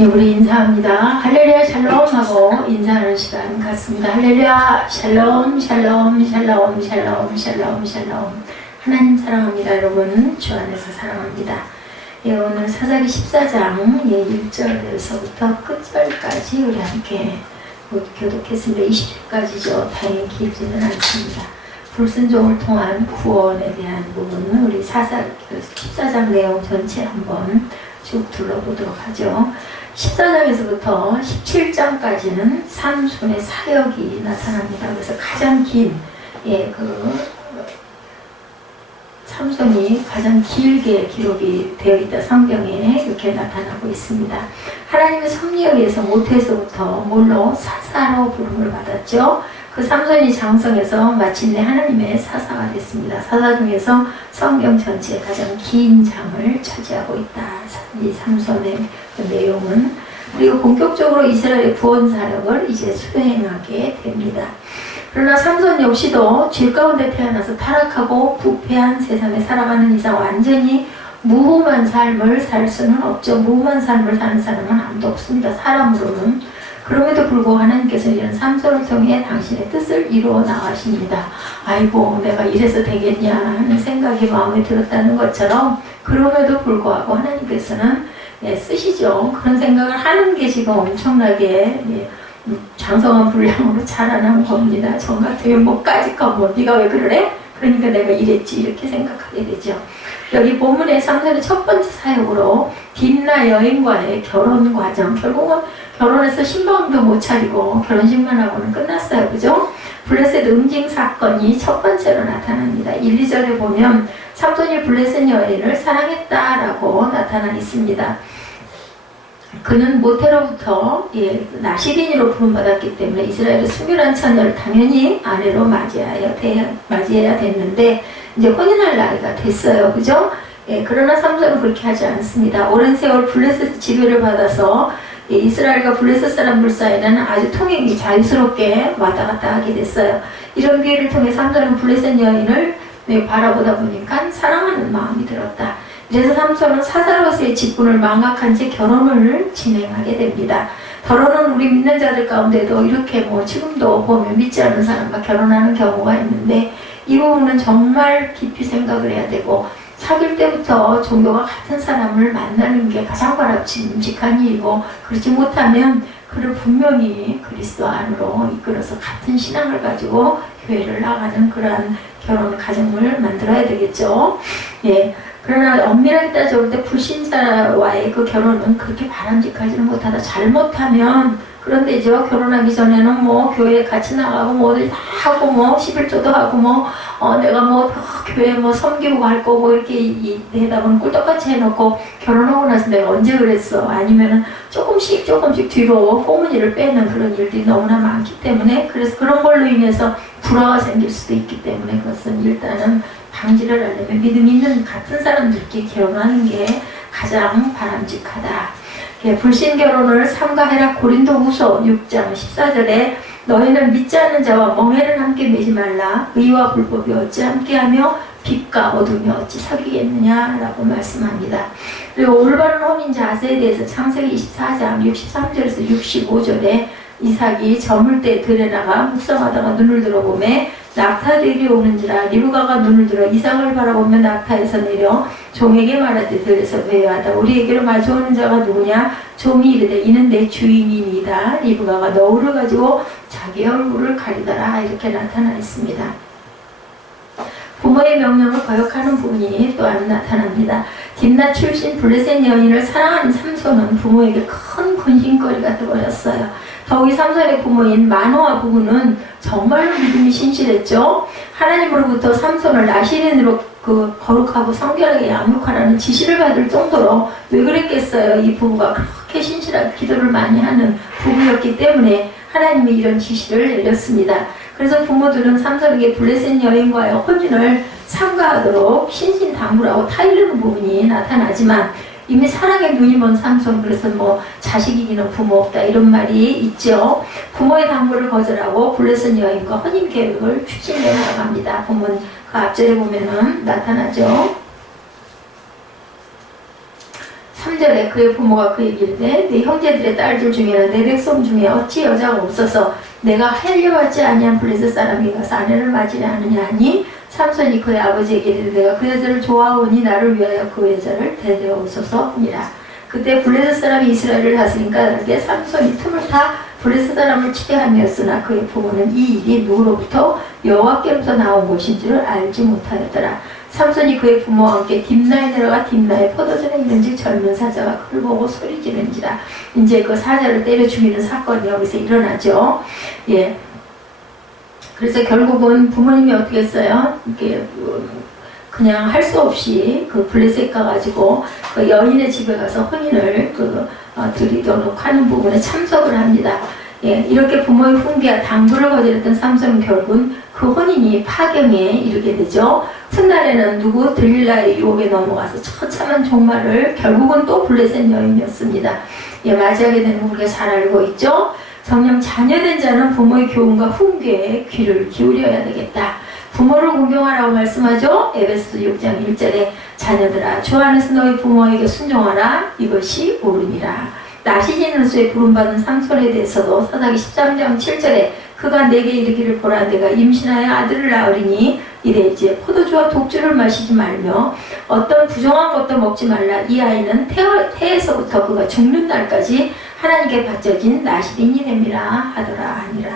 예, 우리 인사합니다. 할렐루야 샬롬 하고 인사하는 시간 같습니다. 할렐루야 샬롬 샬롬 샬롬 샬롬 샬롬 샬롬. 하나님 사랑합니다. 여러분 주 안에서 사랑합니다. 예, 오늘 사사기 14장 1절에서부터 끝절까지 우리 함께 교독했습니다. 20절까지죠. 다행히 길지는 않습니다. 불순종을 통한 구원에 대한 부분은 우리 14장 내용 전체 한번 쭉 둘러보도록 하죠. 14장에서부터 17장까지는 삼손의 사역이 나타납니다. 그래서 가장 긴, 삼손이 가장 길게 기록이 되어 있다. 성경에 이렇게 나타나고 있습니다. 하나님의 섭리에 의해서 모태에서부터 몰로 사사로 부름을 받았죠. 그 삼손이 장성해서 마침내 하나님의 사사가 됐습니다. 사사 중에서 성경 전체에 가장 긴 장을 차지하고 있다. 이 삼손의 그 내용은. 그리고 본격적으로 이스라엘의 구원 사역을 이제 수행하게 됩니다. 그러나 삼손 역시도 죄 가운데 태어나서 타락하고 부패한 세상에 살아가는 이상 완전히 무험한 삶을 살 수는 없죠. 무험한 삶을 사는 사람은 아무도 없습니다. 사람으로는. 그럼에도 불구하고 하나님께서 이런 삼손을 통해 당신의 뜻을 이루어 나가십니다. 아이고 내가 이래서 되겠냐 하는 생각이 마음에 들었다는 것처럼 그럼에도 불구하고 하나님께서는 쓰시죠. 그런 생각을 하는 게 지금 엄청나게 장성한 분량으로 자라난 겁니다. 저 같으면 뭐까짓 거 뭐 네가 왜 그래? 그러니까 내가 이랬지 이렇게 생각하게 되죠. 여기 본문의 삼손의 첫 번째 사역으로 딥나 여인과의 결혼 과정, 결국은 결혼해서 신방도 못 차리고 결혼식만 하고는 끝났어요. 그죠? 블레셋 응징 사건이 첫 번째로 나타납니다. 1, 2절에 보면 삼손이 블레셋 여인을 사랑했다라고 나타나 있습니다. 그는 모태로부터 나시린이로 부름받았기 때문에 이스라엘의 순결한 처녀를 당연히 아내로 맞이해야 됐는데 이제 혼인할 나이가 됐어요. 그죠? 그러나 삼손은 그렇게 하지 않습니다. 오랜 세월 블레셋 지배를 받아서 이스라엘과 블레셋 사람들 사이에는 아주 통행이 자유스럽게 왔다 갔다 하게 됐어요. 이런 기회를 통해 삼손은 블레셋 여인을 바라보다 보니까 사랑하는 마음이 들었다. 그래서 삼손은 사사로서의 직분을 망각한 채 결혼을 진행하게 됩니다. 더러는 우리 믿는 자들 가운데도 이렇게 지금도 보면 믿지 않는 사람과 결혼하는 경우가 있는데 이 부분은 정말 깊이 생각을 해야 되고 사귈 때부터 종교가 같은 사람을 만나는 게 가장 바람직한 일이고 그렇지 못하면 그를 분명히 그리스도 안으로 이끌어서 같은 신앙을 가지고 교회를 나가는 그러한 결혼 가정을 만들어야 되겠죠. 그러나 엄밀하게 따져볼 때 불신자와의 그 결혼은 그렇게 바람직하지는 못하다. 잘못하면 그런데죠. 결혼하기 전에는 교회에 같이 나가고 어디 다 하고 11조도 하고 내가 교회 섬기고 할 거고 이렇게 대답은 꿀떡같이 해놓고 결혼하고 나서 내가 언제 그랬어? 아니면은 조금씩 뒤로 꼬무니를 빼는 그런 일들이 너무나 많기 때문에 그래서 그런 걸로 인해서 불화가 생길 수도 있기 때문에 그것은 일단은 방지를 하려면 믿음 있는 같은 사람들끼리 결혼하는 게 가장 바람직하다. 불신 결혼을 삼가해라. 고린도후서 6장 14절에 너희는 믿지 않는 자와 멍해를 함께 매지 말라. 의와 불법이 어찌 함께하며 빛과 어둠이 어찌 사귀겠느냐라고 말씀합니다. 그리고 올바른 혼인 자세에 대해서 창세기 24장 63절에서 65절에 이삭이 저물 때 들에 나가 묵상하다가 눈을 들어보매 낙타들이 오는지라. 리브가가 눈을 들어 이삭을 바라보며 낙타에서 내려 종에게 말하되 들에서 배회하다. 우리에게로 마주오는 자가 누구냐? 종이 이르되 이는 내 주인이니이다. 리브가가 너울을 가지고 자기 얼굴을 가리더라. 이렇게 나타나 있습니다. 부모의 명령을 거역하는 부분이 또한 나타납니다. 딥나 출신 블레셋 여인을 사랑하는 삼손은 부모에게 큰 근심거리가 되어버렸어요. 더욱이 삼손의 부모인 마노아 부부는 정말로 믿음이 신실했죠. 하나님으로부터 삼손을 나시린으로 거룩하고 성결하게 양육하라는 지시를 받을 정도로 왜 그랬겠어요. 이 부부가 그렇게 신실하게 기도를 많이 하는 부부였기 때문에 하나님이 이런 지시를 내렸습니다. 그래서 부모들은 삼손에게 블레셋 여인과의 혼인을 삼가하도록 신신당부라고 타이르는 부분이 나타나지만 이미 사랑에 눈이 먼 삼손, 그래서 자식 이기는 부모 없다 이런 말이 있죠. 부모의 당부를 거절하고 블레셋 여인과 혼인 계획을 추진해 나갑니다. 보면 그 앞절에 보면은 나타나죠. 3절에 그의 부모가 그에게 이르되 내 형제들의 딸들 중에나 내 백성 중에 어찌 여자가 없어서 내가 헬려받지 아니한 블레셋 사람이 가서 아내를 맞으려 하느냐 하니 삼손이 그의 아버지에게 이르되 내가 그 여자를 좋아하오니 나를 위하여 그 여자를 데려오소서 하니라. 그때 블레셋 사람이 이스라엘을 다스리니까 그때 삼손이 틈을 타 블레셋 사람을 치게 하였으나 그의 부모는 이 일이 누구로부터 여호와께로부터 나온 것인 줄을 알지 못하였더라. 삼손이 그의 부모와 함께 딥나에 내려가 딥나의 포도전에 있는지 젊은 사자가 그를 보고 소리 지르는지라. 이제 그 사자를 때려 죽이는 사건이 여기서 일어나죠. 예. 그래서 결국은 부모님이 어떻게 했어요? 이렇게 그냥 할 수 없이 그 블레셋 가가지고 그 여인의 집에 가서 혼인을 드리도록 하는 부분에 참석을 합니다. 예, 이렇게 부모의 훈계와 당부를 거절했던 삼손은 결국은 그 혼인이 파경에 이르게 되죠. 훗날에는 누구 들릴라의 유혹에 넘어가서 처참한 종말을 결국은 또 블레셋 여인이었습니다. 예, 맞이하게 되는 거 우리가 잘 알고 있죠. 정녕 자녀된 자는 부모의 교훈과 훈계에 귀를 기울여야 되겠다. 부모를 공경하라고 말씀하죠. 에베소서 6장 1절에 자녀들아 주 안에서 너희 부모에게 순종하라. 이것이 옳으니라. 나시지는 수에 부름받은 삼손에 대해서도 사사기 13장 7절에 그가 내게 이르기를 보라 내가 임신하여 아들을 낳으리니 이래 이제 포도주와 독주를 마시지 말며 어떤 부정한 것도 먹지 말라. 이 아이는 태에서부터 그가 죽는 날까지 하나님께 바쳐진 나시린이 됨이라 하더라 하니라.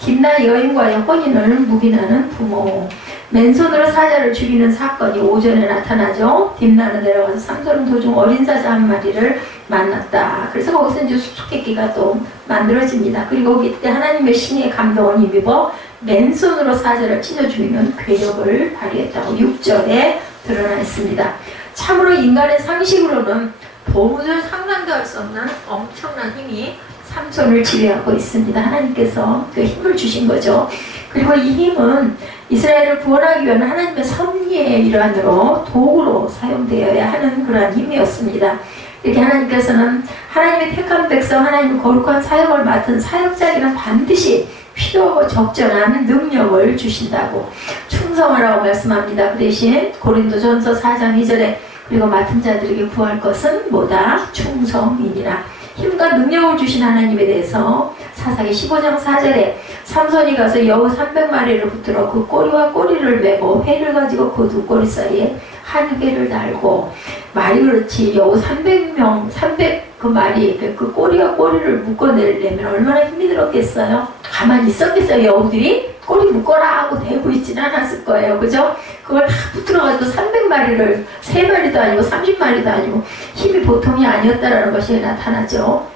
딥나 여인과의 혼인을 묵인하는 부모. 맨손으로 사자를 죽이는 사건이 오전에 나타나죠. 딥나는 내려가서 삼손은 도중 어린 사자 한 마리를 만났다. 그래서 거기서 이제 수수께끼가 또 만들어집니다. 그리고 이때 하나님의 신의 감동을 힘입어 맨손으로 사자를 찢어 죽이는 괴력을 발휘했다고 6절에 드러나 있습니다. 참으로 인간의 상식으로는 도무지 상상도 할 수 없는 엄청난 힘이 삼손을 지배하고 있습니다. 하나님께서 그 힘을 주신 거죠. 그리고 이 힘은 이스라엘을 구원하기 위한 하나님의 섭리의 일환으로 도구로 사용되어야 하는 그러한 힘이었습니다. 이렇게 하나님께서는 하나님의 택한 백성, 하나님의 거룩한 사역을 맡은 사역자에게는 반드시 필요하고 적절한 능력을 주신다고 충성하라고 말씀합니다. 그 대신 고린도전서 4장 2절에 그리고 맡은 자들에게 구할 것은 뭐다? 충성이니라. 힘과 능력을 주신 하나님에 대해서 사사기 15장 4절에 삼손이 가서 여우 300마리를 붙들어 그 꼬리와 꼬리를 메고 회를 가지고 그 두 꼬리 사이에 한 회를 달고 말이 그렇지 여우 300명 300마리 그 꼬리와 꼬리를 묶어내려면 얼마나 힘이 들었겠어요? 가만히 있었겠어요? 여우들이 꼬리 묶어라 하고 대고 있지는 않았을 거예요. 그죠? 그걸 다 붙들어가지고 300마리를 3마리도 아니고 30마리도 아니고 힘이 보통이 아니었다라는 것이 나타나죠.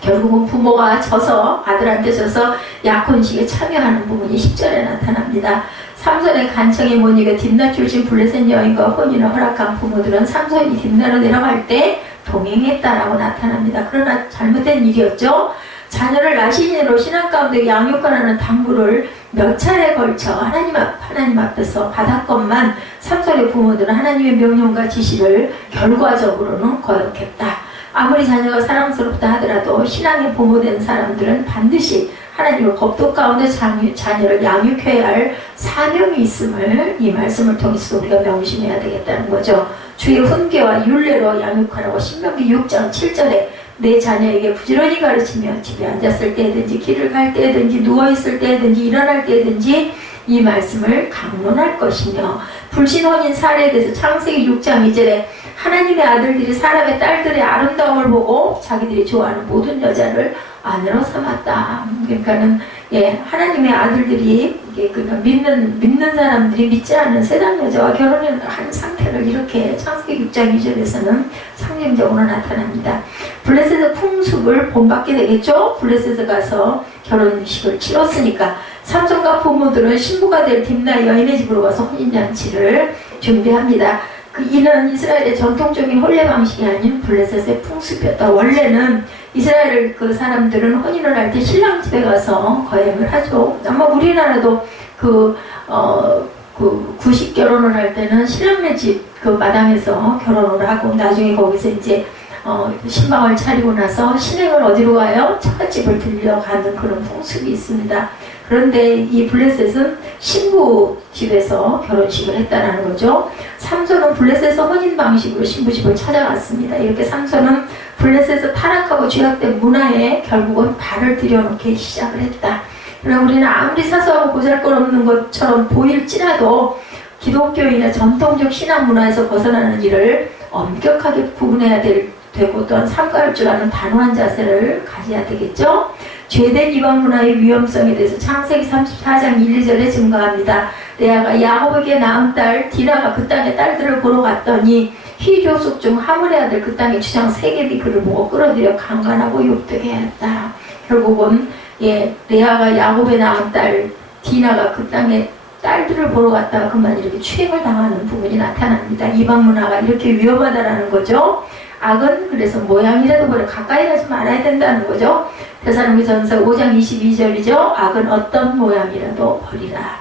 결국은 부모가 져서 아들한테 져서 약혼식에 참여하는 부분이 10절에 나타납니다. 삼손의 간청에 못 이겨 딥나 출신 블레셋 여인과 혼인을 허락한 부모들은 삼손이 딥나로 내려갈 때 동행했다라고 나타납니다. 그러나 잘못된 일이었죠. 자녀를 나시린으로 신앙 가운데 양육하라는 당부를 몇 차례에 걸쳐 하나님 앞에서 받았건만 삼손의 부모들은 하나님의 명령과 지시를 결과적으로는 거역했다. 아무리 자녀가 사랑스럽다 하더라도 신앙의 부모된 사람들은 반드시 하나님의 법도 가운데 자녀를 양육해야 할 사명이 있음을 이 말씀을 통해서 우리가 명심해야 되겠다는 거죠. 주의 훈계와 율례로 양육하라고 신명기 6장 7절에 내 자녀에게 부지런히 가르치며 집에 앉았을 때든지 길을 갈 때든지 누워있을 때든지 일어날 때든지 이 말씀을 강론할 것이며 불신혼인 사례에 대해서 창세기 6장 2절에 하나님의 아들들이 사람의 딸들의 아름다움을 보고 자기들이 좋아하는 모든 여자를 아내로 삼았다. 그러니까는 하나님의 아들들이 그러니까 믿는 사람들이 믿지 않는 세상 여자와 결혼을 한 상태를 이렇게 창세기 6장 2절에서는 상징적으로 나타납니다. 블레셋의 풍습을 본받게 되겠죠. 블레셋에 가서 결혼식을 치렀으니까 삼손과 부모들은 신부가 될 딥나 여인의 집으로 가서 혼인잔치를 준비합니다. 이는 이스라엘의 전통적인 혼례 방식이 아닌 블레셋의 풍습이었다. 원래는 이스라엘 그 사람들은 혼인을 할 때 신랑 집에 가서 거행을 하죠. 아마 우리나라도 구식 결혼을 할 때는 신랑네 집 그 마당에서 결혼을 하고 나중에 거기서 이제 신방을 차리고 나서 신행을 어디로 가요? 처갓집을 들려가는 그런風습이 있습니다. 그런데 이 블레셋은 신부 집에서 결혼식을 했다는 거죠. 삼손은 블레셋에서 혼인 방식으로 신부 집을 찾아갔습니다. 이렇게 삼손은 블레셋에서 타락하고 죄악된 문화에 결국은 발을 들여놓기 시작을 했다. 그러나 우리는 아무리 사소하고 보잘것없는 것처럼 보일지라도 기독교인의 전통적 신앙 문화에서 벗어나는 일을 엄격하게 구분해야 되고 또한 삼가할 줄 아는 단호한 자세를 가져야 되겠죠. 죄된 이방 문화의 위험성에 대해서 창세기 34장 1, 2절에 증거합니다. 레아가 야곱에게 낳은 딸 디나가 그 땅의 딸들을 보러 갔더니 희조숙 중 하물의 아들 그 땅의 주장 세겜이 그를 보고 끌어들여 강간하고 욕되게 하였다. 결국은 레아가 야곱에 낳은 딸 디나가 그 땅의 딸들을 보러 갔다가 그만 이렇게 추행을 당하는 부분이 나타납니다. 이방 문화가 이렇게 위험하다라는 거죠. 악은 그래서 모양이라도 버려 가까이 가지 말아야 된다는 거죠. 데살로니가전서 5장 22절이죠. 악은 어떤 모양이라도 버리라.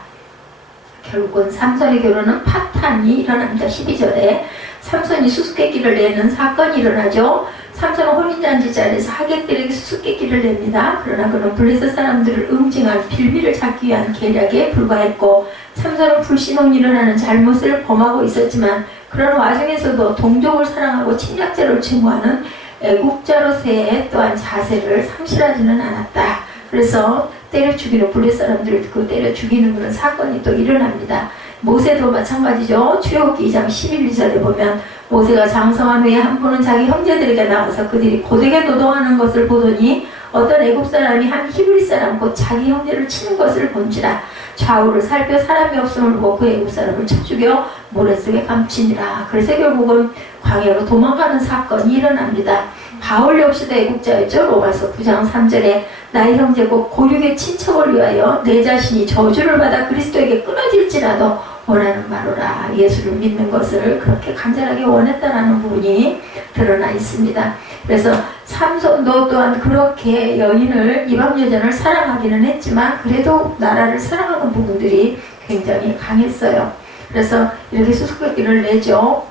결국은 삼손의 결혼은 파탄이 일어납니다. 12절에 삼손이 수수께끼를 내는 사건이 일어나죠. 삼손은 혼인잔치 자리에서 하객들에게 수수께끼를 냅니다. 그러나 그는 블레셋 사람들을 응징한 빌미를 찾기 위한 계략에 불과했고 삼손은 불신앙이 일어나는 잘못을 범하고 있었지만 그런 와중에서도 동족을 사랑하고 침략자를 증오하는 애국자로서의 또한 자세를 상실하지는 않았다. 그래서 때려 죽이는 블레셋 사람들을 그 때려 죽이는 그런 사건이 또 일어납니다. 모세도 마찬가지죠. 출애굽기 2장 11절에 보면 모세가 장성한 후에 한 분은 자기 형제들에게 나와서 그들이 고되게 노동하는 것을 보더니 어떤 애국 사람이 한 히브리 사람 곧 자기 형제를 치는 것을 본지라. 좌우를 살펴 사람이 없음을 보고 그 애국 사람을 쳐 죽여 모래 속에 감추니라. 그래서 결국은 광야로 도망가는 사건이 일어납니다. 바울 역시도 애국자였죠. 로마서 9장 3절에 나의 형제 곧 고륙의 친척을 위하여 내 자신이 저주를 받아 그리스도에게 끊어질지라도 원하는 바로라. 예수를 믿는 것을 그렇게 간절하게 원했다라는 부분이 드러나 있습니다. 그래서 삼손도 또한 그렇게 여인을 이방 여자를 사랑하기는 했지만 그래도 나라를 사랑하는 부분들이 굉장히 강했어요. 그래서 이렇게 수수께끼를 내죠.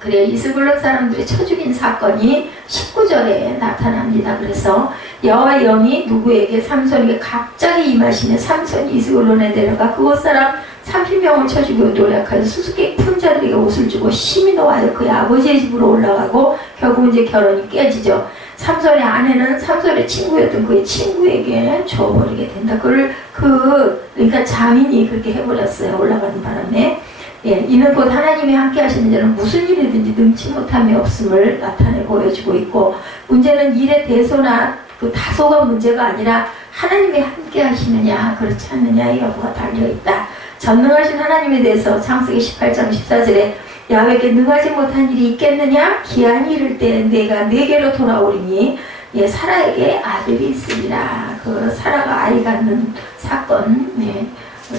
그래 이스블론 사람들이 쳐 죽인 사건이 19절에 나타납니다. 그래서 여호와의 영이 누구에게 삼손에게 갑자기 임하시며 삼손이 이스블론에 내려가 그곳 사람 30명을 쳐 죽이고 노력하여 수수께끼 푼 자들에게 옷을 주고 심히 노하여 그의 아버지의 집으로 올라가고 결국 이제 결혼이 깨지죠. 삼손의 아내는 삼손의 친구였던 그의 친구에게 줘버리게 된다. 그러니까 자민이 그렇게 해버렸어요. 올라가는 바람에. 이는 곧 하나님이 함께 하시는 자는 무슨 일이든지 능치 못함이 없음을 나타내 보여주고 있고 문제는 일의 대소나 그 다소가 문제가 아니라 하나님이 함께 하시느냐 그렇지 않느냐의 여부가 달려있다. 전능하신 하나님에 대해서 창세기 18장 14절에 야훼께 능하지 못한 일이 있겠느냐 기한이 이를 때 내가 내게로 돌아오리니 사라에게 아들이 있으리라. 그 사라가 아이 갖는 사건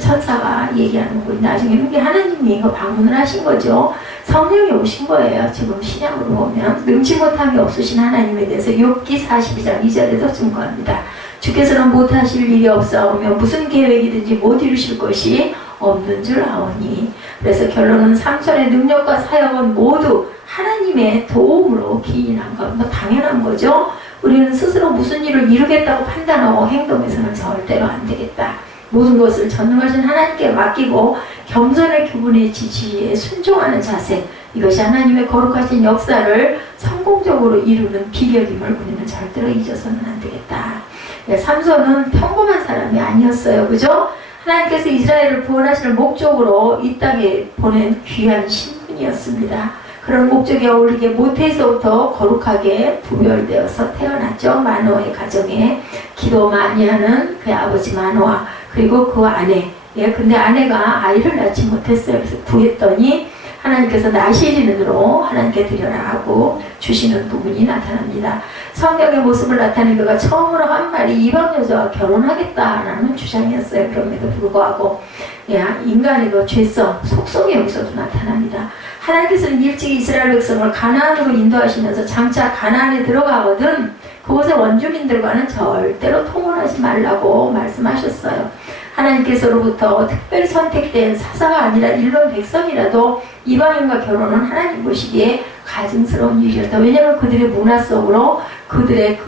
천사가 얘기하는 부분이 나중에는 게 하나님이 이거 방문을 하신 거죠. 성령이 오신 거예요. 지금 신약으로 보면 능치 못함이 없으신 하나님에 대해서 욥기 42장 2절에도 증거합니다. 주께서는 못하실 일이 없사오며 무슨 계획이든지 못 이루실 것이 없는 줄 아오니. 그래서 결론은 삼손의 능력과 사역은 모두 하나님의 도움으로 기인한 것, 당연한 거죠. 우리는 스스로 무슨 일을 이루겠다고 판단하고 행동해서는 절대로 안 되겠다. 모든 것을 전능하신 하나님께 맡기고 겸손의 그분의 지시에 순종하는 자세, 이것이 하나님의 거룩하신 역사를 성공적으로 이루는 비결임을 우리는 절대로 잊어서는 안 되겠다. 삼손은 평범한 사람이 아니었어요. 그죠? 하나님께서 이스라엘을 구원하시는 목적으로 이 땅에 보낸 귀한 신분이었습니다. 그런 목적에 어울리게 모태에서부터 거룩하게 부별되어서 태어났죠. 마노아의 가정에 기도 많이 하는 그의 아버지 마노아 그리고 그 아내. 근데 아내가 아이를 낳지 못했어요. 그래서 구했더니 하나님께서 나시린으로 하나님께 드려라 하고 주시는 부분이 나타납니다. 성경의 모습을 나타낸 그가 처음으로 한 말이 이방 여자와 결혼하겠다라는 주장이었어요. 그럼에도 불구하고 인간의 그 죄성, 속성이 여기서도 나타납니다. 하나님께서는 일찍 이스라엘 백성을 가나안으로 인도하시면서 장차 가나안에 들어가거든 그곳의 원주민들과는 절대로 통혼하지 말라고 말씀하셨어요. 하나님께서로부터 특별히 선택된 사사가 아니라 일반 백성이라도 이방인과 결혼은 하나님 보시기에 가증스러운 일이었다. 왜냐하면 그들의 문화 속으로 그들의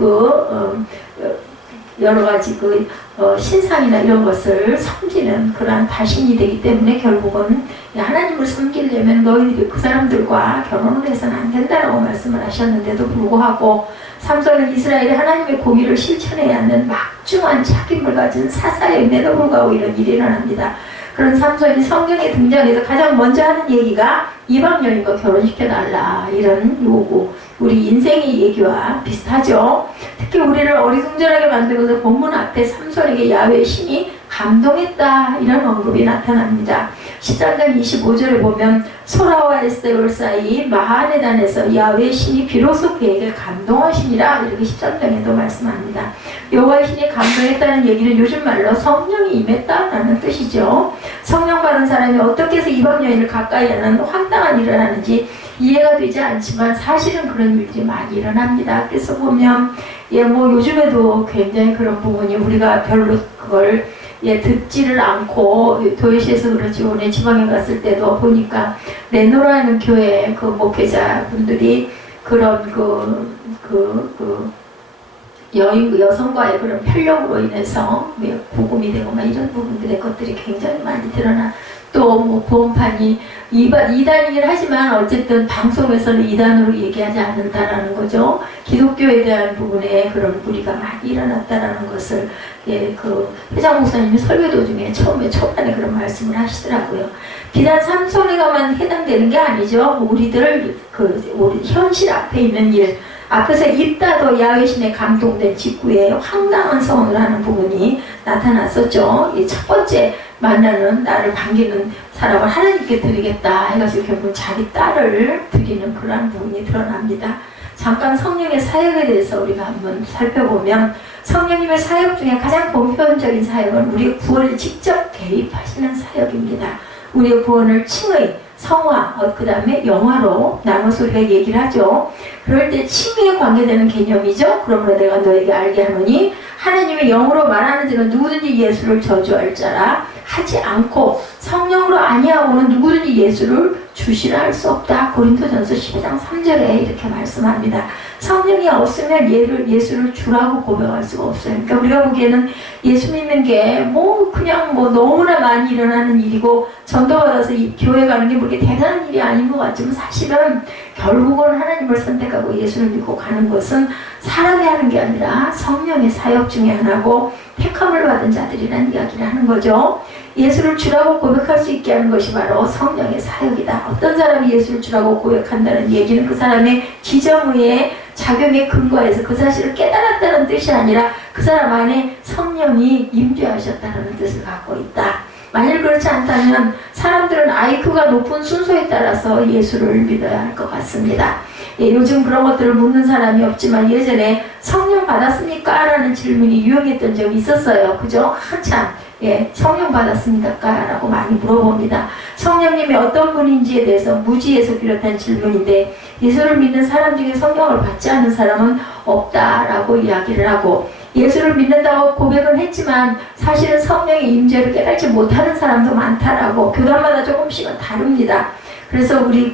여러 가지 신상이나 이런 것을 섬기는 그러한 다신이 되기 때문에 결국은 하나님을 섬기려면 너희들이 그 사람들과 결혼을 해서는 안 된다라고 말씀을 하셨는데도 불구하고 삼손은 이스라엘이 하나님의 공의를 실천해야 하는 막중한 책임을 가진 사사임에도 불구하고 이런 일이 일어납니다. 그런 삼손이 성경에 등장해서 가장 먼저 하는 얘기가 이방 여인과 결혼시켜달라 이런 요구, 우리 인생의 얘기와 비슷하죠. 특히 우리를 어리둥절하게 만들고서 본문 앞에 삼손에게 야훼의 신이 감동했다 이런 언급이 나타납니다. 13장 25절에 보면 소라와 에스테올 사이 마하네단에서 야훼의 신이 비로소 그에게 감동하시니라 이렇게 13장에도 말씀합니다. 여호와의 신이 감동했다는 얘기는 요즘 말로 성령이 임했다라는 뜻이죠. 성령 받은 사람이 어떻게 해서 이방 여인을 가까이 하는 황당한 일을 하는지 이해가 되지 않지만 사실은 그런 일들이 많이 일어납니다. 그래서 보면 요즘에도 굉장히 그런 부분이 우리가 별로 그걸 듣지를 않고 도시에서 그렇지 오늘 지방에 갔을 때도 보니까 레노라는 교회 목회자분들이 그런 여성과의 그런 편력으로 인해서 구금이 되고 이런 부분들의 것들이 굉장히 많이 드러나. 또 구원판이 이단이긴 하지만 어쨌든 방송에서는 이단으로 얘기하지 않는다라는 거죠. 기독교에 대한 부분에 그런 무리가 많이 일어났다라는 것을 회장 목사님이 설교 도중에 초반에 그런 말씀을 하시더라고요. 비단 삼손에게만 해당되는 게 아니죠. 우리들 우리 현실 앞에 있는 일, 앞에서 입다도 야훼 신에 감동된 직후에 황당한 서원을 하는 부분이 나타났었죠. 이 첫 번째 만나는 나를 반기는 사람을 하나님께 드리겠다 해가지고 결국 자기 딸을 드리는 그러한 부분이 드러납니다. 잠깐 성령의 사역에 대해서 우리가 한번 살펴보면 성령님의 사역 중에 가장 보편적인 사역은 우리의 구원을 직접 개입하시는 사역입니다. 우리의 구원을 칭의, 성화, 그 다음에 영화로 나눠서 우리가 얘기를 하죠. 그럴 때 칭의에 관계되는 개념이죠. 그러므로 내가 너에게 알게 하노니 하나님의 영으로 말하는 자는 누구든지 예수를 저주할 자라 하지 않고 성령으로 아니하고는 누구든지 예수를 주시라 할 수 없다. 고린도전서 12장 3절에 이렇게 말씀합니다. 성령이 없으면 예수를 주라고 고백할 수가 없어요. 그러니까 우리가 보기에는 예수 믿는 게 그냥 너무나 많이 일어나는 일이고 전도받아서 이 교회 가는 게 그렇게 대단한 일이 아닌 것 같지만 사실은 결국은 하나님을 선택하고 예수를 믿고 가는 것은 사람이 하는 게 아니라 성령의 사역 중에 하나고 택함을 받은 자들이라는 이야기를 하는 거죠. 예수를 주라고 고백할 수 있게 하는 것이 바로 성령의 사역이다. 어떤 사람이 예수를 주라고 고백한다는 얘기는 그 사람의 지정의의 작용에 근거해서 그 사실을 깨달았다는 뜻이 아니라 그 사람 안에 성령이 임재하셨다는 뜻을 갖고 있다. 만일 그렇지 않다면 사람들은 IQ가 높은 순서에 따라서 예수를 믿어야 할 것 같습니다. 요즘 그런 것들을 묻는 사람이 없지만 예전에 성령 받았습니까? 라는 질문이 유행했던 적이 있었어요. 그죠? 한참 성령 받았습니까? 라고 많이 물어봅니다. 성령님이 어떤 분인지에 대해서 무지에서 비롯한 질문인데 예수를 믿는 사람 중에 성령을 받지 않는 사람은 없다라고 이야기를 하고 예수를 믿는다고 고백은 했지만 사실은 성령의 임재를 깨닫지 못하는 사람도 많다라고 교단마다 조금씩은 다릅니다. 그래서 우리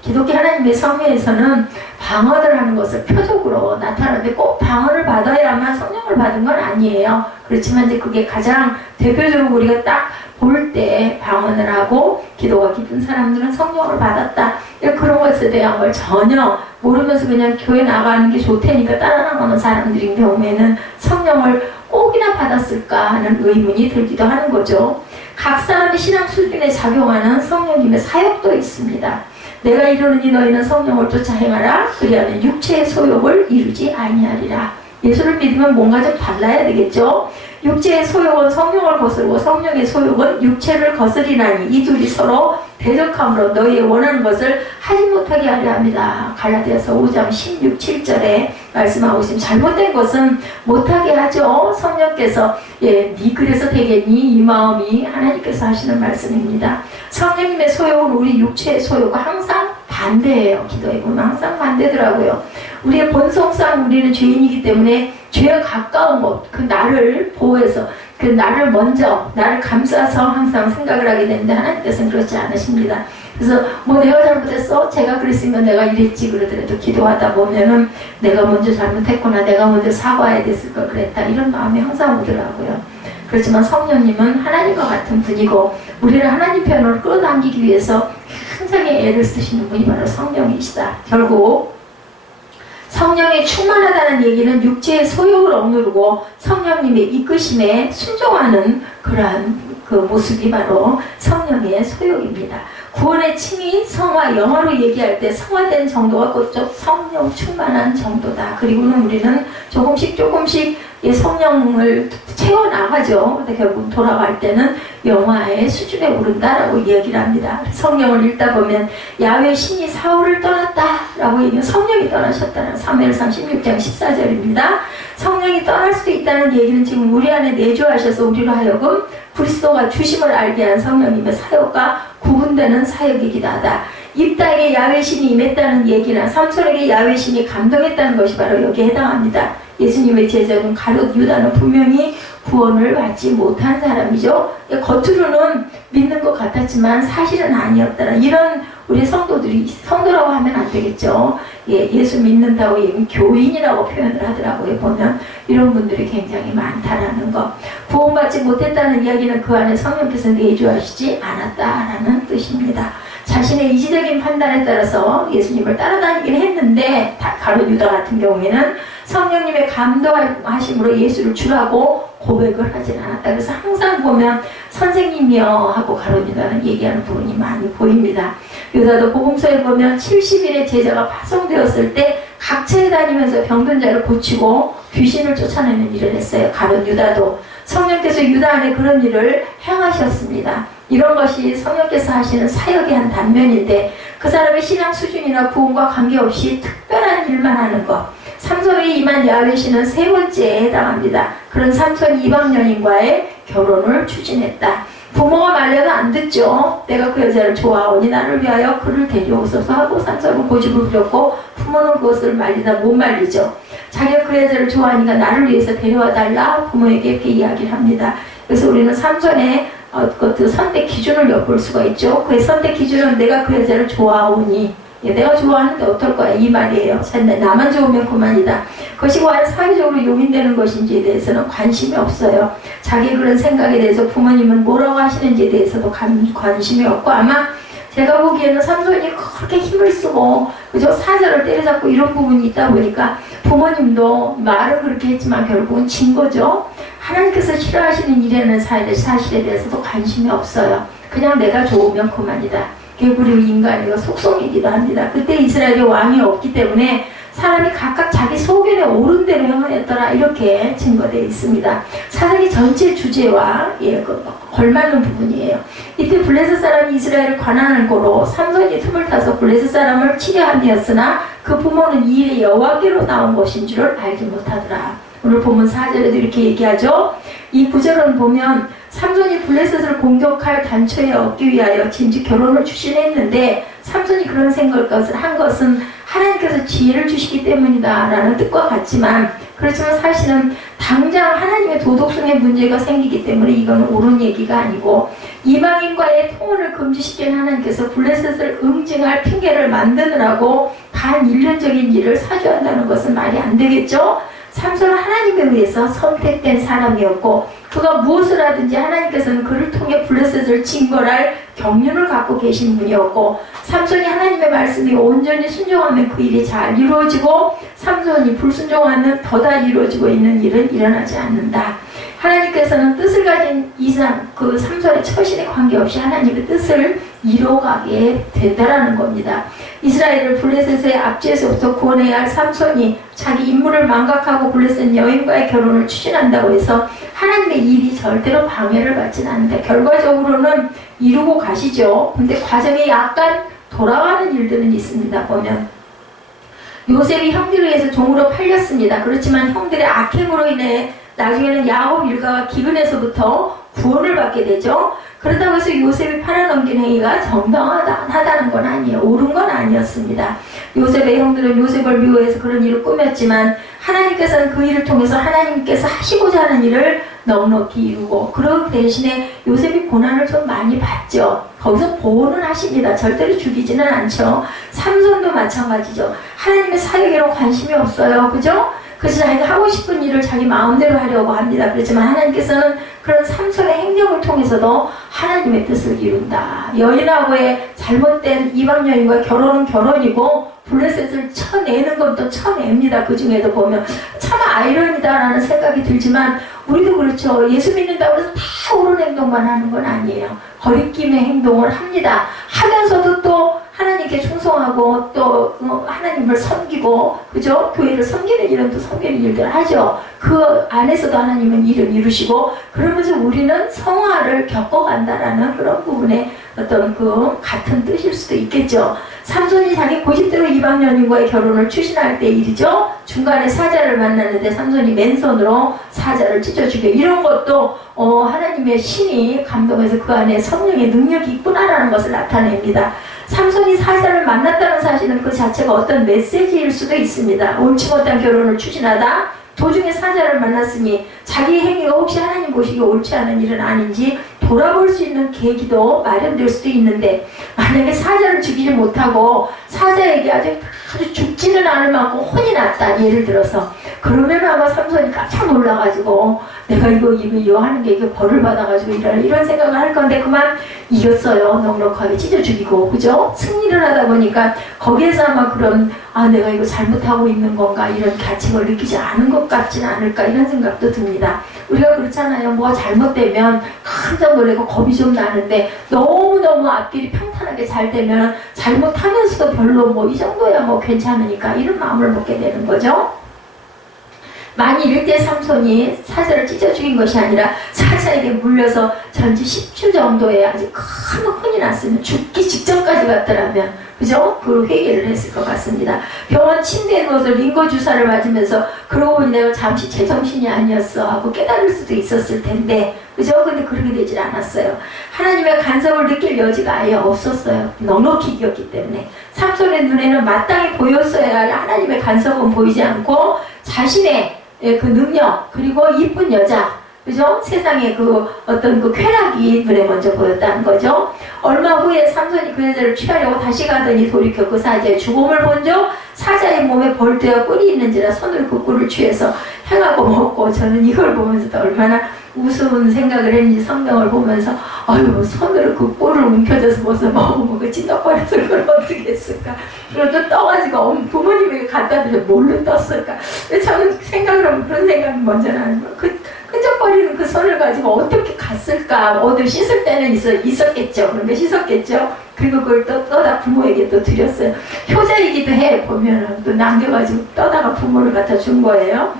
기독교 하나님의 성회에서는 방언을 하는 것을 표적으로 나타나는데 꼭 방언을 받아야만 성령을 받은 건 아니에요. 그렇지만 이제 그게 가장 대표적으로 우리가 딱 볼 때 방언을 하고 기도가 깊은 사람들은 성령을 받았다. 그런 것에 대한 걸 전혀 모르면서 그냥 교회 나가는 게 좋다니까 따라 나가는 사람들인 경우에는 성령을 꼭이나 받았을까 하는 의문이 들기도 하는 거죠. 각 사람의 신앙 수준에 작용하는 성령님의 사역도 있습니다. 내가 이르노니 너희는 성령을 쫓아 행하라. 그리하면 육체의 소욕을 이루지 아니하리라. 예수를 믿으면 뭔가 좀 달라야 되겠죠. 육체의 소욕은 성령을 거스르고 성령의 소욕은 육체를 거스리나니 이 둘이 서로 대적함으로 너희의 원하는 것을 하지 못하게 하려 합니다. 갈라디아서 5장 16, 7절에 말씀하고 있습니다. 잘못된 것은 못하게 하죠. 성령께서 네 그래서 되겠니? 이 마음이 하나님께서 하시는 말씀입니다. 성령님의 소욕은 우리 육체의 소욕과 항상 반대예요. 기도해 보면 항상 반대더라고요. 우리의 본성상 우리는 죄인이기 때문에 죄에 가까운 것, 그 나를 보호해서 나를 먼저 나를 감싸서 항상 생각을 하게 되는데 하나님께서는 그렇지 않으십니다. 그래서 뭐 내가 잘못했어? 제가 그랬으니까 내가 이랬지 그러더라도 기도하다 보면은 내가 먼저 잘못했구나, 내가 먼저 사과해야 됐을 걸 그랬다, 이런 마음이 항상 오더라고요. 그렇지만 성령님은 하나님과 같은 분이고 우리를 하나님 편으로 끌어당기기 위해서 굉장히 애를 쓰시는 분이 바로 성령이시다. 결국 성령이 충만하다는 얘기는 육체의 소욕을 억누르고 성령님의 이끄심에 순종하는 그러한 그 모습이 바로 성령의 소욕입니다. 구원의 칭의, 성화, 영어로 얘기할 때 성화된 정도가 곧 성령 충만한 정도다. 그리고는 우리는 조금씩 성령을 채워나가죠. 근데 결국 돌아갈 때는 영화의 수준에 오른다라고 이야기를 합니다. 성령을 읽다 보면 야훼 신이 사울을 떠났다라고 얘기는 성령이 떠나셨다는 사무엘상 16장 14절입니다. 성령이 떠날 수도 있다는 얘기는 지금 우리 안에 내주하셔서 우리로 하여금 그리스도가 주심을 알게 한 성령님의 사역과 구분되는 사역이기도 하다. 입다에게 야훼 신이 임했다는 얘기나 삼손에게 야훼 신이 감동했다는 것이 바로 여기에 해당합니다. 예수님의 제자는 가룟 유다는 분명히 구원을 받지 못한 사람이죠. 겉으로는 믿는 것 같았지만 사실은 아니었다는 이런 우리 성도라고 하면 안 되겠죠. 예수 믿는다고 얘기는 교인이라고 표현을 하더라고요. 보면 이런 분들이 굉장히 많다라는 것. 구원받지 못했다는 이야기는 그 안에 성령께서 내주하시지 않았다라는 뜻입니다. 자신의 이지적인 판단에 따라서 예수님을 따라다니긴 했는데 가룟 유다 같은 경우에는 성령님의 감동하심으로 예수를 주라고 고백을 하진 않았다. 그래서 항상 보면 선생님이여 하고 가룟 유다는 얘기하는 부분이 많이 보입니다. 유다도 복음서에 보면 70일의 제자가 파송되었을 때 각처에 다니면서 병든 자를 고치고 귀신을 쫓아내는 일을 했어요. 가룟 유다도 성령께서 유다 안에 그런 일을 행하셨습니다. 이런 것이 성령께서 하시는 사역의 한 단면인데 그 사람의 신앙 수준이나 구원과 관계없이 특별한 일만 하는 것. 삼손이 임한 야훼 신은 세 번째에 해당합니다. 그런 삼손이 이방 여인과의 결혼을 추진했다. 부모가 말려도 안 듣죠. 내가 그 여자를 좋아하오니 나를 위하여 그를 데려오소서 하고 삼손은 고집을 부렸고 부모는 그것을 말리다 못 말리죠. 자기가 그 여자를 좋아하니까 나를 위해서 데려와 달라 부모에게 이렇게 이야기를 합니다. 그래서 우리는 삼손의 그 선택 기준을 엿볼 수가 있죠. 그의 선택 기준은 내가 그 여자를 좋아하오니 내가 좋아하는데 어떨 거야 이 말이에요. 나만 좋으면 그만이다. 그것이 과연 사회적으로 용인되는 것인지에 대해서는 관심이 없어요. 자기 그런 생각에 대해서 부모님은 뭐라고 하시는지에 대해서도 관심이 없고 아마 제가 보기에는 삼손이 그렇게 힘을 쓰고 그저 사자를 때려잡고 이런 부분이 있다 보니까 부모님도 말은 그렇게 했지만 결국은 진 거죠. 하나님께서 싫어하시는 일에는 사실에 대해서도 관심이 없어요. 그냥 내가 좋으면 그만이다. 그리고 인간의 속성이기도 합니다. 그때 이스라엘에 왕이 없기 때문에 사람이 각각 자기 소견에 옳은 대로 행하였더라 이렇게 증거되어 있습니다. 사사기 전체 주제와 걸맞는 부분이에요. 이때 블레셋 사람이 이스라엘을 관하는 고로 삼손이 틈을 타서 블레셋 사람을 치려함이었으나 그 부모는 이 일에 여호와께로 나온 것인 줄을 알지 못하더라. 오늘 보면 4절에도 이렇게 얘기하죠. 이 구절은 보면 삼손이 블레셋을 공격할 단초에 얻기 위하여 진즉 결혼을 추진했는데 삼손이 그런 생각을 한 것은 하나님께서 지혜를 주시기 때문이다 라는 뜻과 같지만 그렇지만 사실은 당장 하나님의 도덕성에 문제가 생기기 때문에 이건 옳은 얘기가 아니고 이방인과의 통혼을 금지시킨 하나님께서 블레셋을 응징할 핑계를 만드느라고 반인륜적인 일을 사주한다는 것은 말이 안 되겠죠. 삼손은 하나님에 의해서 선택된 사람이었고 그가 무엇을 하든지 하나님께서는 그를 통해 블레셋을 징벌할 경륜을 갖고 계신 분이었고 삼손이 하나님의 말씀에 온전히 순종하면 그 일이 잘 이루어지고 삼손이 불순종하면 더다 이루어지고 있는 일은 일어나지 않는다. 하나님께서는 뜻을 가진 이상 그 삼손의 처신에 관계없이 하나님의 뜻을 이뤄가게 된다라는 겁니다. 이스라엘을 블레셋의 압제에서부터 구원해야 할 삼손이 자기 임무를 망각하고 블레셋 여인과의 결혼을 추진한다고 해서 하나님의 일이 절대로 방해를 받지는 않는다. 결과적으로는 이루고 가시죠. 근데 과정에 약간 돌아가는 일들은 있습니다. 보면 요셉이 형들에 의해서 종으로 팔렸습니다. 그렇지만 형들의 악행으로 인해 나중에는 야곱 일가가 기근에서부터 구원을 받게 되죠. 그렇다고 해서 요셉이 팔아넘긴 행위가 정당하다는 건 아니에요. 옳은 건 아니었습니다. 요셉의 형들은 요셉을 미워해서 그런 일을 꾸몄지만 하나님께서는 그 일을 통해서 하나님께서 하시고자 하는 일을 넉넉히 이루고, 그 대신에 요셉이 고난을 좀 많이 받죠. 거기서 보호는 하십니다. 절대로 죽이지는 않죠. 삼손도 마찬가지죠. 하나님의 사역에는 관심이 없어요. 그죠? 그래서 자기가 하고 싶은 일을 자기 마음대로 하려고 합니다. 그렇지만 하나님께서는 그런 삼손의 행동을 통해서도 하나님의 뜻을 이룬다. 여인하고의 잘못된 이방 여인과 결혼은 결혼이고 블레셋을 쳐내는 것도 쳐냅니다. 그 중에도 보면 참 아이러니다라는 생각이 들지만 우리도 그렇죠. 예수 믿는다고 해서 다 옳은 행동만 하는 건 아니에요. 거리낌의 행동을 합니다. 하면서도 또 하나님께 충성하고 또 하나님을 섬기고, 그죠? 교회를 섬기는 일은 또 섬기는 일들 하죠. 그 안에서도 하나님은 일을 이루시고, 그러면서 우리는 성화를 겪어간다라는 그런 부분에 어떤 그 같은 뜻일 수도 있겠죠. 삼손이 자기 고집대로 이방 여인과의 결혼을 추진할 때 일이죠. 중간에 사자를 만났는데 삼손이 맨손으로 사자를 찢어 죽여. 이런 것도 하나님의 신이 감동해서 그 안에 성령의 능력이 있구나라는 것을 나타냅니다. 삼손이 사자를 만났다는 사실은 그 자체가 어떤 메시지일 수도 있습니다. 옳지 못한 결혼을 추진하다 도중에 사자를 만났으니 자기 행위가 혹시 하나님 보시기에 옳지 않은 일은 아닌지 돌아볼 수 있는 계기도 마련될 수도 있는데, 만약에 사자를 죽이지 못하고 사자에게 아주 죽지는 않을 만큼 혼이 났다, 예를 들어서, 그러면 아마 삼손이 깜짝 놀라가지고 내가 이거 하는 게 이게 벌을 받아가지고 이런 생각을 할 건데, 그만 이겼어요. 넉넉하게 찢어 죽이고, 그죠? 승리를 하다 보니까 거기에서 아마 그런 내가 이거 잘못하고 있는 건가, 이런 가책을 느끼지 않은 것 같지는 않을까, 이런 생각도 듭니다. 우리가 그렇잖아요. 뭐가 잘못되면 깜짝 놀라고 겁이 좀 나는데 너무너무 앞길이 평탄하게 잘 되면 잘못하면서도 별로 이 정도야 괜찮으니까 이런 마음을 먹게 되는 거죠. 만일 이때 삼손이 사자를 찢어 죽인 것이 아니라 사자에게 물려서 전지 10주 정도의 아주 큰 혼이 났으면 죽기 직전까지 갔더라면, 그죠? 그 회개를 했을 것 같습니다. 병원 침대에 누워서 링거 주사를 맞으면서 그러고 보니 내가 잠시 제정신이 아니었어 하고 깨달을 수도 있었을 텐데, 그죠? 근데 그렇게 되질 않았어요. 하나님의 간섭을 느낄 여지가 아예 없었어요. 넉넉히 이겼기 때문에. 삼손의 눈에는 마땅히 보였어야 할 하나님의 간섭은 보이지 않고 자신의 그 능력, 그리고 이쁜 여자, 그죠? 세상에 어떤 쾌락이 눈에 먼저 보였다는 거죠. 얼마 후에 삼손이 그 여자를 취하려고 다시 가더니 돌이켜 그 사자의 죽음을 본즉 사자의 몸에 벌떼와 꿀이 있는지라 손으로 그 꿀을 취해서 행하고 먹고, 저는 이걸 보면서도 얼마나 우스운 생각을 했는지 성경을 보면서 손으로 그 꿀을 움켜져서 벌써 먹고 찐덕거려서 그걸 어떻게 했을까. 그리고 또 떠가지고 부모님에게 갖다 드려 뭘로 떴을까. 저는 생각을 하면 그런 생각이 먼저 나는 거예요. 끈적거리는 그 손을 가지고 어떻게 갔을까. 어디 씻을 때는 있었겠죠. 그런데 씻었겠죠. 그리고 그걸 떠다 부모에게 또 드렸어요. 효자이기도 해. 보면 또 남겨가지고 떠다가 부모를 갖다 준 거예요.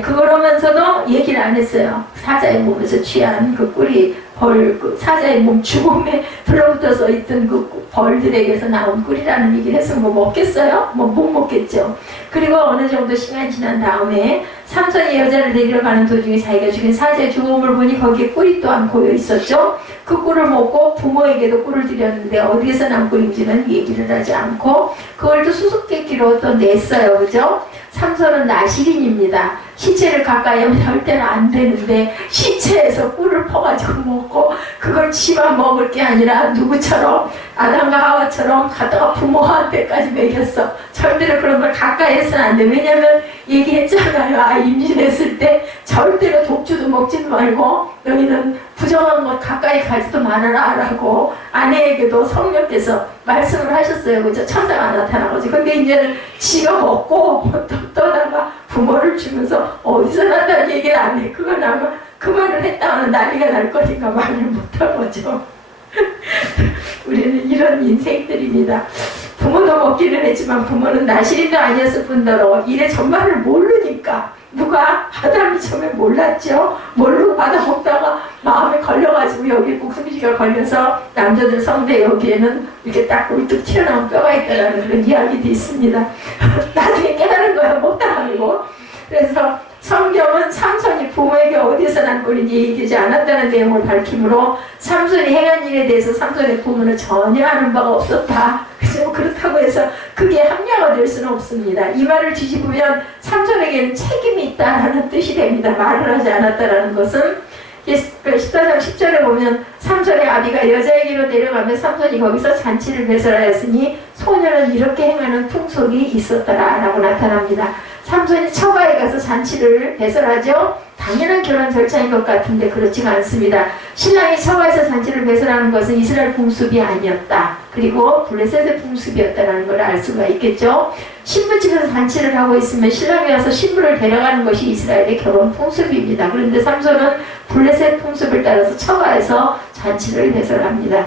그러면서도 얘기를 안 했어요. 사자의 몸에서 취한 그 꿀이 그 사자의 몸 죽음에 들러붙어서 있던 그 벌들에게서 나온 꿀이라는 얘기를 했으면 먹겠어요? 못 먹겠죠. 그리고 어느 정도 시간이 지난 다음에 삼손이 여자를 데리러 가는 도중에 자기가 죽인 사자의 죽음을 보니 거기에 꿀이 또한 고여 있었죠. 그 꿀을 먹고 부모에게도 꿀을 드렸는데 어디에서 난 꿀인지는 얘기를 하지 않고 그걸 또 수수께끼로 또 냈어요. 그죠? 삼손은 나시린입니다. 시체를 가까이 하면 절대는 안 되는데 시체에서 꿀을 퍼가지고 먹고, 그걸 지만 먹을 게 아니라 누구처럼 아담과 하와처럼 갖다가 부모한테까지 먹였어. 절대로 그런 걸 가까이 해서는 안 돼. 왜냐면 얘기했잖아요. 임신했을 때 절대로 독주도 먹지도 말고 너희는 부정한 것 가까이 가지도 말아라 라고 아내에게도 성령께서 말씀을 하셨어요. 그죠? 천사가 나타나가지고. 근데 이제는 지가 먹고 떠다가 부모를 주면서 어디서 난다는 얘기를 안 해. 그건 아마 그 말을 했다가는 난리가 날 거니까 말을 못한 거죠. 우리는 이런 인생들입니다. 부모도 먹기를 했지만 부모는 나시린도 아니었을 뿐더러 일의 전말을 모르니까, 누가 아담이 처음에 몰랐죠. 모르고 받아 먹다가 마음에 걸려가지고 여기 꼭숨지가 걸려서 남자들 성대 여기에는 이렇게 딱 울뚝 튀어나온 뼈가 있다는 그런 이야기도 있습니다. 나중에 깨달은 거야, 먹다 말고. 그래서 성경은 삼손이 부모에게 어디서 난 않은 꼴이 얘기되지 않았다는 내용을 밝히므로 삼손이 행한 일에 대해서 삼손의 부모는 전혀 아는 바가 없었다. 그래서 그렇다고 해서 그게 합리화가 될 수는 없습니다. 이 말을 뒤집으면 삼손에게는 책임이 있다라는 뜻이 됩니다. 말을 하지 않았다라는 것은 14장 10절에 보면 삼손의 아비가 여자에게로 내려가며 삼손이 거기서 잔치를 배설하였으니 소녀는 이렇게 행하는 풍속이 있었더라 라고 나타납니다. 삼손이 처가에 가서 잔치를 배설하죠. 당연한 결혼 절차인 것 같은데 그렇지가 않습니다. 신랑이 처가에서 잔치를 배설하는 것은 이스라엘 풍습이 아니었다. 그리고 블레셋의 풍습이었다는 걸 알 수가 있겠죠. 신부집에서 잔치를 하고 있으면 신랑이 와서 신부를 데려가는 것이 이스라엘의 결혼 풍습입니다. 그런데 삼손은 블레셋 풍습을 따라서 처가에서 잔치를 배설합니다.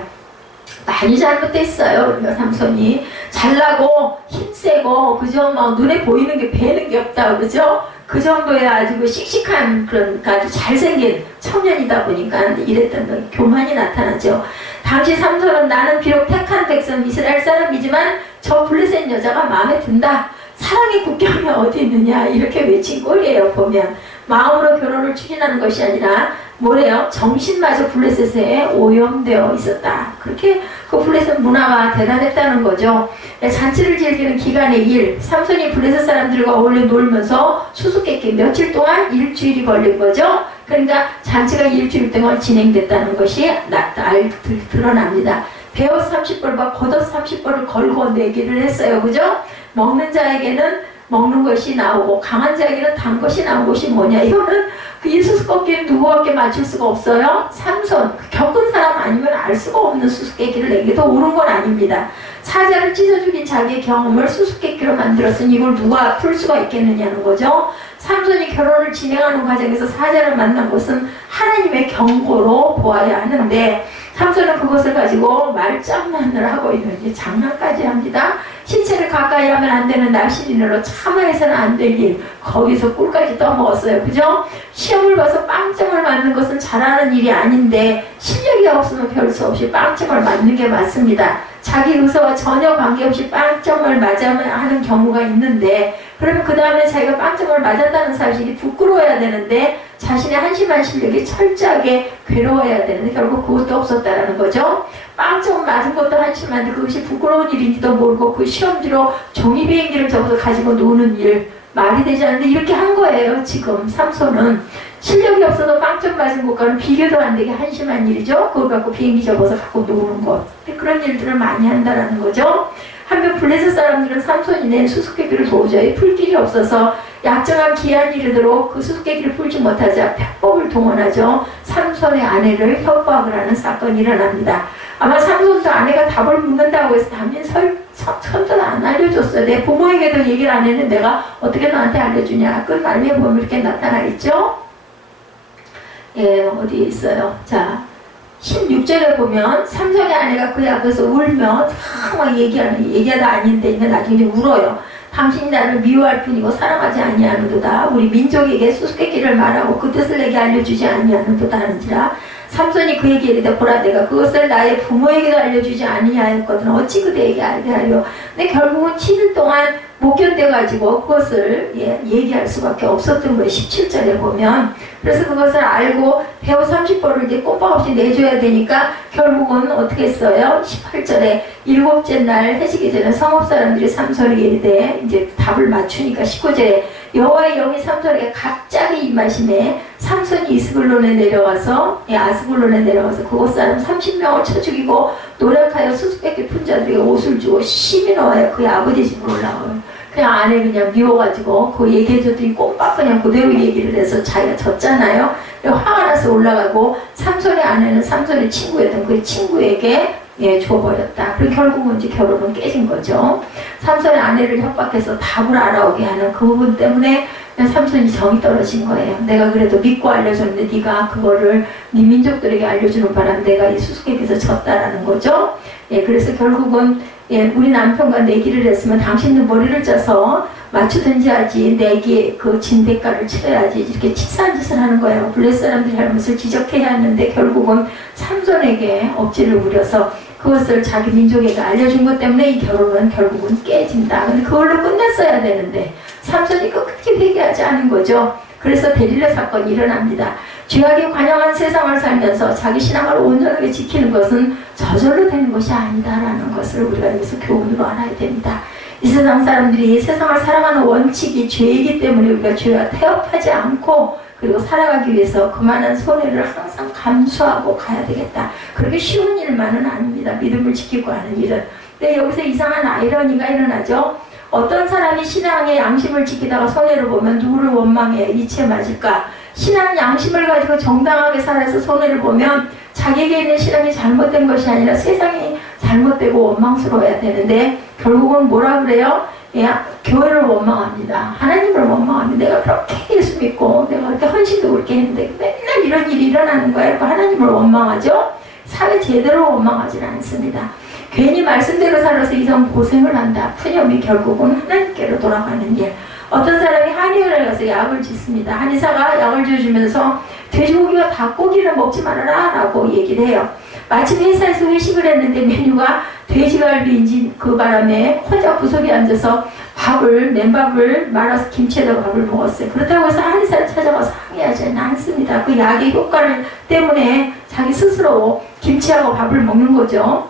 많이 잘못됐어요. 우리가 삼손이 잘나고 힘세고 그저 눈에 보이는 게 배는 게 없다 그러죠. 그 정도의 아주 씩씩한 그런 아주 잘생긴 청년이다 보니까 이랬던 교만이 나타나죠. 당시 삼손은 나는 비록 택한 백성 이스라엘 사람이지만 저 블레셋 여자가 마음에 든다. 사랑의 국경이 어디 있느냐 이렇게 외친 꼴이에요. 보면 마음으로 결혼을 추진하는 것이 아니라 뭐래요? 정신마저 블레셋에 오염되어 있었다. 그렇게 그 블레셋 문화가 대단했다는 거죠. 잔치를 즐기는 기간의 일, 삼손이 블레셋 사람들과 어울려 놀면서 수수께끼 며칠 동안 일주일이 걸린 거죠. 그러니까 잔치가 일주일 동안 진행됐다는 것이 드러납니다. 베옷 30벌과 겉옷 30벌을 걸고 내기를 했어요. 그죠? 먹는 자에게는 먹는 것이 나오고 강한 자에게는 단 것이 나온 것이 뭐냐. 이거는 그 수수께끼는 누구밖에 맞출 수가 없어요. 삼손, 겪은 사람 아니면 알 수가 없는 수수께끼를 내기도 옳은 건 아닙니다. 사자를 찢어 죽인 자기의 경험을 수수께끼로 만들었으니 이걸 누가 풀 수가 있겠느냐는 거죠. 삼손이 결혼을 진행하는 과정에서 사자를 만난 것은 하나님의 경고로 보아야 하는데 삼손은 그것을 가지고 말장난을 하고 있는 장난까지 합니다. 신체를 가까이 하면 안 되는 납실인으로 참아해서는 안 될 일, 거기서 꿀까지 떠먹었어요. 그죠? 시험을 봐서 빵점을 맞는 것은 잘하는 일이 아닌데 실력이 없으면 별 수 없이 빵점을 맞는 게 맞습니다. 자기 의사와 전혀 관계없이 빵점을 맞아야 하는 경우가 있는데 그러면 그 다음에 자기가 빵점을 맞았다는 사실이 부끄러워야 되는데 자신의 한심한 실력이 철저하게 괴로워야 되는데 결국 그것도 없었다는 거죠. 빵점 맞은 것도 한심한데 그것이 부끄러운 일인지도 모르고 그 시험지로 종이 비행기를 접어서 가지고 노는 일 말이 되지 않는데 이렇게 한 거예요. 지금 삼손은 실력이 없어도 빵점 맞은 것과는 비교도 안 되게 한심한 일이죠. 그걸 갖고 비행기 접어서 갖고 노는 것. 그런 일들을 많이 한다는 거죠. 한편 블레셋 사람들은 삼손이 낸 수수께끼를 도저히 풀 길이 없어서 약정한 기한이 이르도록 그 수수께끼를 풀지 못하자 폐법을 동원하죠. 삼손의 아내를 협박을 하는 사건이 일어납니다. 아마 삼손도 아내가 답을 묻는다고 해서 담임 선도 안 알려줬어요. 내 부모에게도 얘기를 안 했는데 내가 어떻게 너한테 알려주냐. 그 말미에 보면 이렇게 나타나 있죠. 예, 어디에 있어요. 자, 16절에 보면 삼손의 아내가 그의 앞에서 울며 막 얘기하다 아닌데 이제 나중에 울어요. 당신이 나를 미워할 뿐이고 사랑하지 아니하는도다. 우리 민족에게 수수께끼를 말하고 그 뜻을 내게 알려주지 아니하는도다 하는지라. 삼손이 그에게 이르되 보라 내가 그것을 나의 부모에게도 알려주지 아니하였거든 어찌 그대에게 알게 하려. 근데 결국은 7일 동안 못 견뎌가지고 그것을 얘기할 수밖에 없었던 거예요. 17절에 보면. 그래서 그것을 알고 배우 30벌을 이제 꼼빡없이 내줘야 되니까 결국은 어떻게 했어요? 18절에 일곱째 날 해지기 전에 성읍 사람들이 삼손에게 이르되 이제 답을 맞추니까 19절에 여호와의 영이 삼손에게 갑자기 임하시매 삼손이 이스글론에 내려가서 아스글론에 내려가서 그곳 사람 30명을 쳐 죽이고 노력하여 수수께끼 푼 자들에게 옷을 주고 심히 넣어야 그의 아버지 집으로 올라가요. 그냥 아내 그냥 미워가지고 그 얘기해줬더니 꼼빡 그냥 그대로 얘기를 해서 자기가 졌잖아요. 화가 나서 올라가고 삼손의 아내는 삼손의 친구였던 그 친구에게 줘버렸다. 그리고 결국은 이제 결혼은 깨진 거죠. 삼손의 아내를 협박해서 답을 알아오게 하는 그 부분 때문에 삼손이 정이 떨어진 거예요. 내가 그래도 믿고 알려줬는데 네가 그거를 네 민족들에게 알려주는 바람에 내가 이 수수께끼에서 졌다라는 거죠. 그래서 결국은 우리 남편과 내기를 했으면 당신은 머리를 짜서 맞추든지 하지 내기 그 진대가를 치러야지 이렇게 치사한 짓을 하는 거예요. 블레셋 사람들이 잘못을 지적해야 하는데 결국은 삼손에게 억지를 부려서 그것을 자기 민족에게 알려준 것 때문에 이 결혼은 결국은 깨진다. 근데 그걸로 끝났어야 되는데 삼손이 끝까지 회개하지 않은 거죠. 그래서 데릴라 사건이 일어납니다. 죄악에 관영한 세상을 살면서 자기 신앙을 온전하게 지키는 것은 저절로 되는 것이 아니다라는 것을 우리가 여기서 교훈으로 알아야 됩니다. 이 세상 사람들이 세상을 살아가는 원칙이 죄이기 때문에 우리가 죄와 태업하지 않고 그리고 살아가기 위해서 그만한 손해를 항상 감수하고 가야 되겠다. 그렇게 쉬운 일만은 아닙니다. 믿음을 지키고 하는 일은. 근데 여기서 이상한 아이러니가 일어나죠. 어떤 사람이 신앙의 양심을 지키다가 손해를 보면 누구를 원망해 이치에 맞을까? 신앙 양심을 가지고 정당하게 살아서 손해를 보면 자기에게 있는 신앙이 잘못된 것이 아니라 세상이 잘못되고 원망스러워야 되는데 결국은 뭐라 그래요? 교회를 원망합니다. 하나님을 원망합니다. 내가 그렇게 예수 믿고 내가 그렇게 헌신도 그렇게 했는데 맨날 이런 일이 일어나는 거예요. 하나님을 원망하죠. 사회 제대로 원망하지 않습니다. 괜히 말씀대로 살아서 이상 고생을 한다. 푸념이 결국은 하나님께로 돌아가는 일. 어떤 사람이 한의원에 가서 약을 짓습니다. 한의사가 약을 지어주면서 돼지고기와 닭고기를 먹지 말아라 라고 얘기를 해요. 마침 회사에서 회식을 했는데 메뉴가 돼지갈비인지 그 바람에 혼자 구석에 앉아서 맨밥을 말아서 김치에다가 밥을 먹었어요. 그렇다고 해서 한의사를 찾아가서 항의하지는 않습니다. 그 약의 효과를 때문에 자기 스스로 김치하고 밥을 먹는 거죠.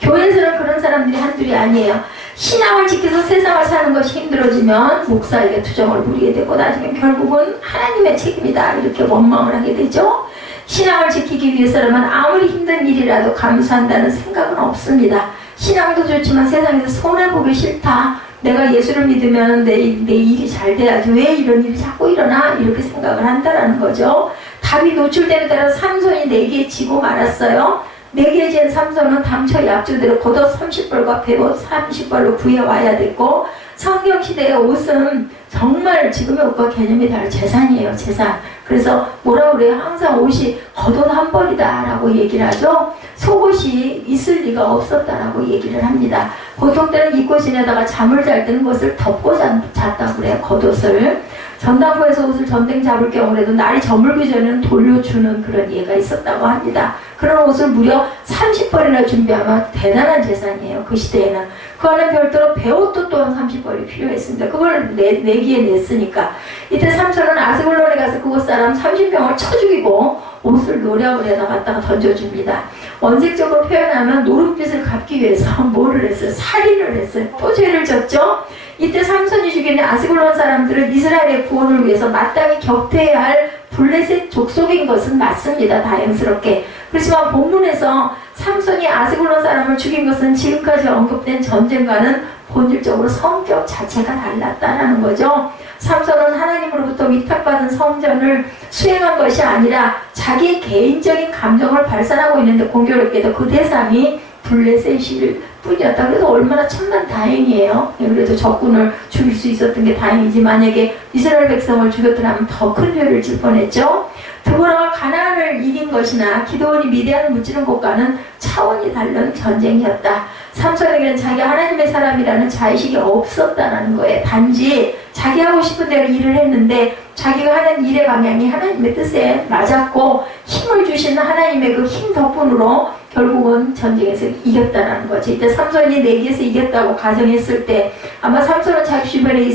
교회에서는 그런 사람들이 한둘이 아니에요. 신앙을 지켜서 세상을 사는 것이 힘들어지면 목사에게 투정을 부리게 되고 나중에 결국은 하나님의 책임이다 이렇게 원망을 하게 되죠. 신앙을 지키기 위해서라면 아무리 힘든 일이라도 감수한다는 생각은 없습니다. 신앙도 좋지만 세상에서 손해보기 싫다. 내가 예수를 믿으면 내 일이 잘 돼야지 왜 이런 일이 자꾸 일어나 이렇게 생각을 한다는 거죠. 답이 노출되는 따라 삼손이 4개 지고 말았어요. 4개 진 삼손은 당초 약조대로 겉옷 30벌과 백옷 30벌로 구해와야 됐고 성경시대의 옷은 정말 지금의 옷과 개념이 다른 재산이에요. 재산. 그래서 뭐라 그래요? 항상 옷이 겉옷 한 벌이다 라고 얘기를 하죠. 속옷이 있을 리가 없었다라고 얘기를 합니다. 보통 때는 입고 지내다가 잠을 잘 때는 것을 덮고 잤다고 그래요. 겉옷을. 전당포에서 옷을 전등 잡을 경우에도 날이 저물기 전에는 돌려주는 그런 예가 있었다고 합니다. 그런 옷을 무려 30벌이나 준비하면 대단한 재산이에요. 그 시대에는. 그 안에 별도로 배옷도 또한 30벌이 필요했습니다. 그걸 내기에 냈으니까. 이때 삼손은 아스글론에 가서 그곳 사람 30명을 쳐 죽이고 옷을 노략을에다 갖다가 던져줍니다. 원색적으로 표현하면 노름빛을 갚기 위해서 뭐를 했어요? 살인을 했어요. 또 죄를 졌죠. 이때 삼손이 죽이는 아스글론 사람들은 이스라엘의 구원을 위해서 마땅히 격퇴해야 할 블레셋 족속인 것은 맞습니다. 다행스럽게. 그렇지만 본문에서 삼손이 아스글론 사람을 죽인 것은 지금까지 언급된 전쟁과는 본질적으로 성격 자체가 달랐다는 거죠. 삼손은 하나님으로부터 위탁받은 성전을 수행한 것이 아니라 자기 개인적인 감정을 발산하고 있는데 공교롭게도 그 대상이 블레셋일 뿐이었다. 그래서 얼마나 천만다행이에요. 그래도 적군을 죽일 수 있었던 게 다행이지 만약에 이스라엘 백성을 죽였더라면 더 큰 죄를 질 뻔했죠. 드보라가 가나안을 이긴 것이나 기드온이 미디안을 무찌른 것과는 차원이 다른 전쟁이었다. 삼손에게는 자기가 하나님의 사람이라는 자의식이 없었다는 거예요. 단지 자기 하고 싶은 대로 일을 했는데 자기가 하는 일의 방향이 하나님의 뜻에 맞았고 힘을 주시는 하나님의 그 힘 덕분으로 결국은 전쟁에서 이겼다는 거지. 이때 삼손이 내기에서 이겼다고 가정했을 때 아마 삼손은 자기 주변에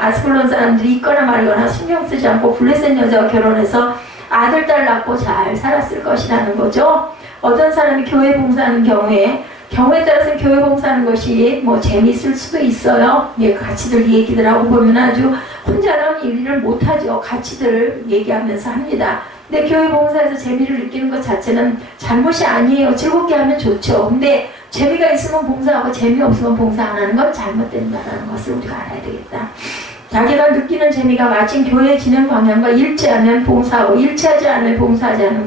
아스글론 사람들이 있거나 말거나 신경 쓰지 않고 블레셋 여자와 결혼해서 아들, 딸 낳고 잘 살았을 것이라는 거죠. 어떤 사람이 교회 봉사하는 경우에 따라서 교회 봉사하는 것이 뭐 재미있을 수도 있어요. 예, 가치들 얘기들하고 보면 아주 혼자는 일을 못하죠. 가치들을 얘기하면서 합니다. 근데 교회 봉사에서 재미를 느끼는 것 자체는 잘못이 아니에요. 즐겁게 하면 좋죠. 근데 재미가 있으면 봉사하고 재미없으면 봉사 안 하는 건 잘못된다는 것을 우리가 알아야 되겠다. 자기가 느끼는 재미가 마침 교회 진행 방향과 일치하면 봉사하고 일치하지 않으면 봉사하지 않는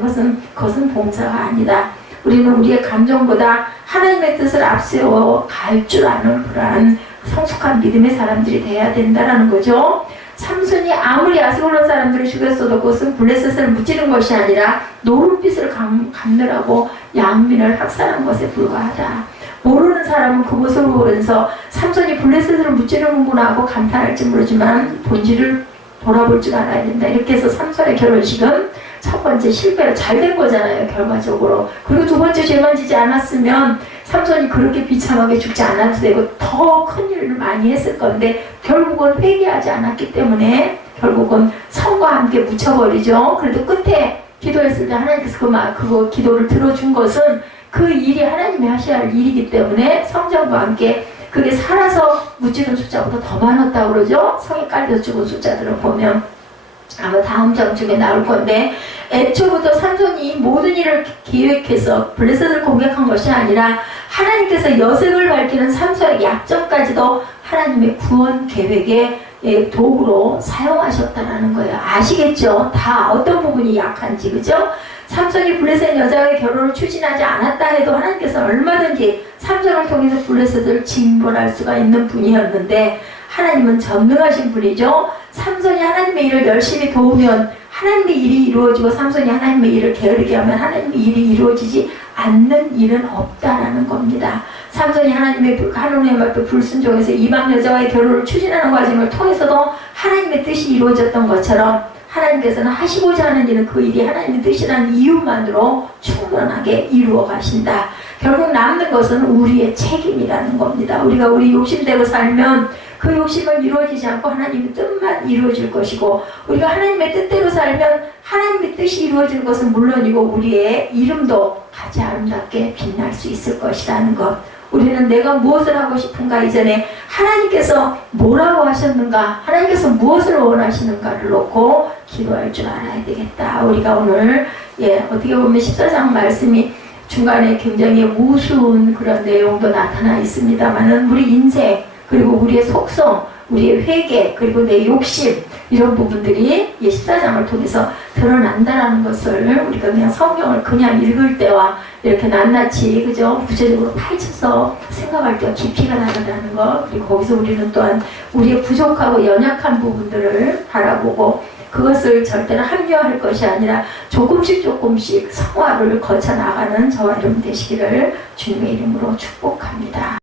그것은 봉사가 아니다. 우리는 우리의 감정보다 하나님의 뜻을 앞세워 갈 줄 아는 그러한 성숙한 믿음의 사람들이 돼야 된다는 거죠. 삼손이 아무리 아스글론 사람들을 죽였어도 그것은 블레셋을 무찌른 것이 아니라 노름빛을 감느라고 양민을 학살한 것에 불과하다. 모르는 사람은 그것을 보면서 삼손이 블레셋을 무찌르는구나 하고 감탄할지 모르지만 본질을 돌아볼 줄 알아야 된다. 이렇게 해서 삼손의 결혼식은 첫 번째 실패로 잘 된 거잖아요. 결과적으로. 그리고 두 번째 죄만 지지 않았으면 삼손이 그렇게 비참하게 죽지 않아도 되고 더 큰 일을 많이 했을 건데 결국은 회개하지 않았기 때문에 결국은 성과 함께 묻혀버리죠. 그래도 끝에 기도했을 때 하나님께서 그거 기도를 들어준 것은 그 일이 하나님이 하셔야 할 일이기 때문에 성전과 함께 그게 살아서 묻히는 숫자보다 더 많았다고 그러죠. 성에 깔려 죽은 숫자들을 보면 아마 다음 장 중에 나올 건데, 애초부터 삼손이 모든 일을 계획해서 블레셋을 공격한 것이 아니라 하나님께서 여색을 밝히는 삼손의 약점까지도 하나님의 구원 계획의 도구로 사용하셨다는 거예요. 아시겠죠? 다 어떤 부분이 약한지, 그죠? 삼손이 블레셋 여자와의 결혼을 추진하지 않았다 해도 하나님께서 얼마든지 삼손을 통해서 블레셋을 징벌할 수가 있는 분이었는데, 하나님은 전능하신 분이죠. 삼손이 하나님의 일을 열심히 도우면 하나님의 일이 이루어지고, 삼손이 하나님의 일을 게으르게 하면 하나님의 일이 이루어지지 않는 일은 없다라는 겁니다. 삼손이 하나님의 앞에 불순종해서 이방 여자와의 결혼을 추진하는 과정을 통해서도 하나님의 뜻이 이루어졌던 것처럼, 하나님께서는 하시고자 하는 일은 그 일이 하나님의 뜻이라는 이유만으로 충분하게 이루어 가신다. 결국 남는 것은 우리의 책임이라는 겁니다. 우리가 우리 욕심대로 살면 그 욕심은 이루어지지 않고 하나님의 뜻만 이루어질 것이고, 우리가 하나님의 뜻대로 살면 하나님의 뜻이 이루어질 것은 물론이고 우리의 이름도 가지 아름답게 빛날 수 있을 것이라는 것. 우리는 내가 무엇을 하고 싶은가 이전에 하나님께서 뭐라고 하셨는가, 하나님께서 무엇을 원하시는가를 놓고 기도할 줄 알아야 되겠다. 우리가 오늘 어떻게 보면 14장 말씀이 중간에 굉장히 우스운 그런 내용도 나타나 있습니다만은, 우리 인생 그리고 우리의 속성, 우리의 회개, 그리고 내 욕심, 이런 부분들이 14장을 통해서 드러난다라는 것을 우리가 그냥 성경을 그냥 읽을 때와 이렇게 낱낱이, 그죠? 구체적으로 파헤쳐서 생각할 때와 깊이가 다르다는 것, 그리고 거기서 우리는 또한 우리의 부족하고 연약한 부분들을 바라보고 그것을 절대로 합리화할 것이 아니라 조금씩 성화를 거쳐 나가는 저와 여러분 되시기를 주님의 이름으로 축복합니다.